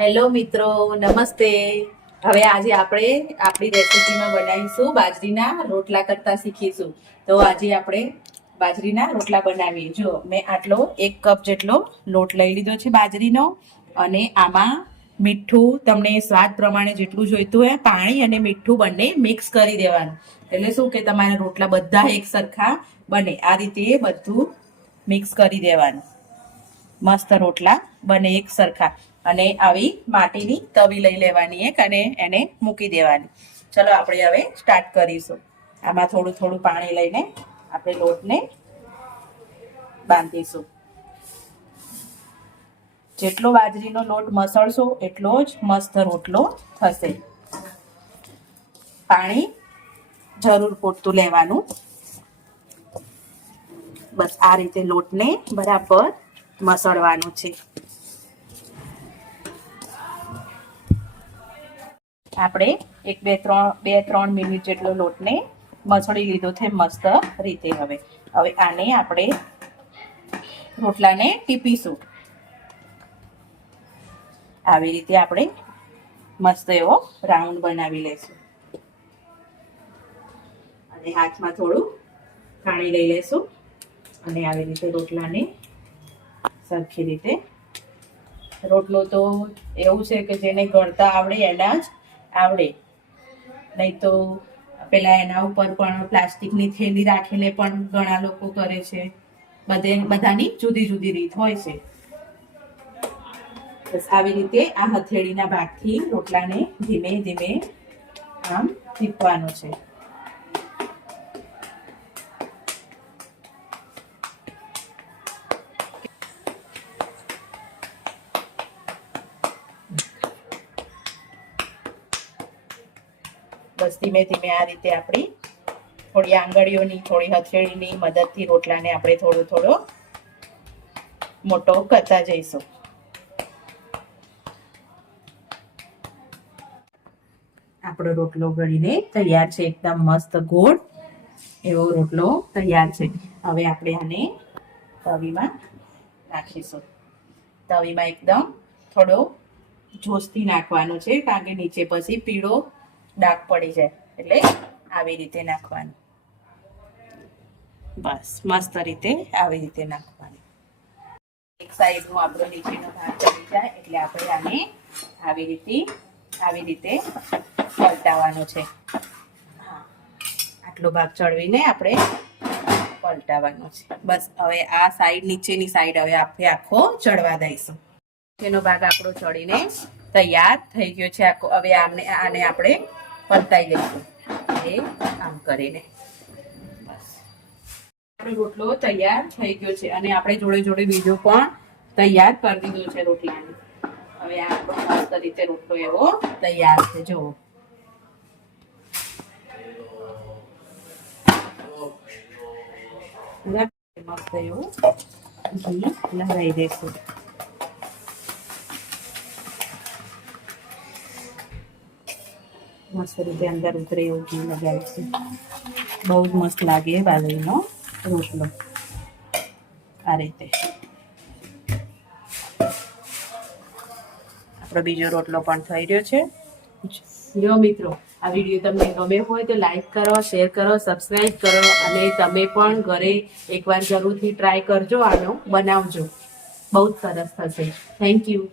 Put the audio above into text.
Hello મિત્રો, નમસ્તે. હવે આજે આપણે આપણી રેસીપીમાં બનાવીશું બાજરીના રોટલા કરતા શીખીશું. તો આજે આપણે બાજરીના રોટલા બનાવીએ. જો, મેં આટલો એક કપ જેટલો લોટ લઈ લીધો છે બાજરીનો અને આમાં મીઠું, તમને સ્વાદ પ્રમાણે જેટલું જોઈતું હોય પાણી અને મીઠું બંને મિક્સ કરી દેવાનું. એટલે શું કે તમારા રોટલા બધા એક સરખા બને. આ રીતે બધું મિક્સ કરી દેવાનું. મસ્ત રોટલા બને એક સરખા. અને આવી માટીની તવી લઈ લેવાની એક અને એને મૂકી દેવાની. ચલો આપણે હવે સ્ટાર્ટ કરીશું. આમાં થોડું થોડું પાણી લઈને આપણે લોટને બાંધીશું. જેટલો બાજરીનો લોટ મસળશો, એટલો જ મસ્ત રોટલો થશે. પાણી જરૂર પૂરતું લેવાનું. બસ આ રીતે લોટને બરાબર મસળવાનું છે. આપણે એક, બે, ત્રણ બે, ત્રણ મિનિટ જેટલો લોટને મસળી લીધો છે મસ્ત રીતે હવે. હવે આને આપણે રોટલાને ટીપીશું. આવી રીતે આપણે મસ્ત એવો રાઉન્ડ બનાવી લઈશું. અને હાથમાં થોડું પાણી લઈ લઈશું. અને આવી રીતે રોટલાને સરખી રીતે. રોટલો તો એવું છે કે જેને ગળતા આવડે એના જ આવડે. નહીં તો પેલા એના ઉપર પણ પ્લાસ્ટિકની થેલી રાખીને પણ ઘણા લોકો કરે છે. બધે બધાની જુદી જુદી રીત હોય છે. બસ આવી રીતે આ હથેળીના ભાગથી રોટલાને ધીમે ધીમે આમ ટીપવાનો છે. બસ ધીમે ધીમે આ રીતે આપણી થોડી આંગળીઓની, થોડી હથેળીની મદદથી રોટલાને આપણે થોડો થોડો મોટો કરતા જઈશું. આપણો રોટલો ગળીને તૈયાર છે, એકદમ મસ્ત ગોળ એવો રોટલો તૈયાર છે. હવે આપણે આને તવીમાં નાખીશું. તવીમાં એકદમ થોડો જોશથી નાખવાનો છે, કારણ કે નીચે પછી પીળો ડાઘ પડી જાય. એટલે આવી રીતે નાખવાનું. બસ, મસ્ત રીતે આવી રીતે નાખવાની. એક સાઈડનો આપણો નીચેનો ભાગ પડી જાય, એટલે આપણે આને આવી રીતે આવી રીતે પલટાવવાનો છે. આટલો ભાગ ચડવીને આપણે પલટાવવાનો છે. બસ, હવે આ સાઈડ, નીચેની સાઈડ હવે આપણે આખો ચડવા દઈશું. તેનો ભાગ આપણો ચડીને તૈયાર થઈ ગયો છે. આખો, હવે આમને, આને આપણે પલટાઈ લઈશું એ આમ કરીને. બસ. આપણો રોટલો તૈયાર થઈ ગયો છે અને આપણે જોડે જોડે બીજો પણ તૈયાર કરી દીધો છે રોટલાને. હવે આ મસ્ત રીતે રોટલો એવો તૈયાર છે. જુઓ. મસ્ત એવું ઘી લહેરાઈ દઈશું. મસ્ત રીતે અંદર ઉતરે એવું ઘી લગાવીશું બહુ જ મસ્ત લાગે બાજરીનો રોટલો. આ રીતે. આપણો બીજો રોટલો પણ થઈ રહ્યો છે. જો મિત્રો, આ વીડિયો તમને ગમે હોય તો લાઈક કરો, શેર કરો સબસ્ક્રાઈબ કરો અને તમે પણ ઘરે એકવાર જરૂરથી ટ્રાય કરજો આનો. બનાવજો. બહુ જ સરસ થશે. Thank you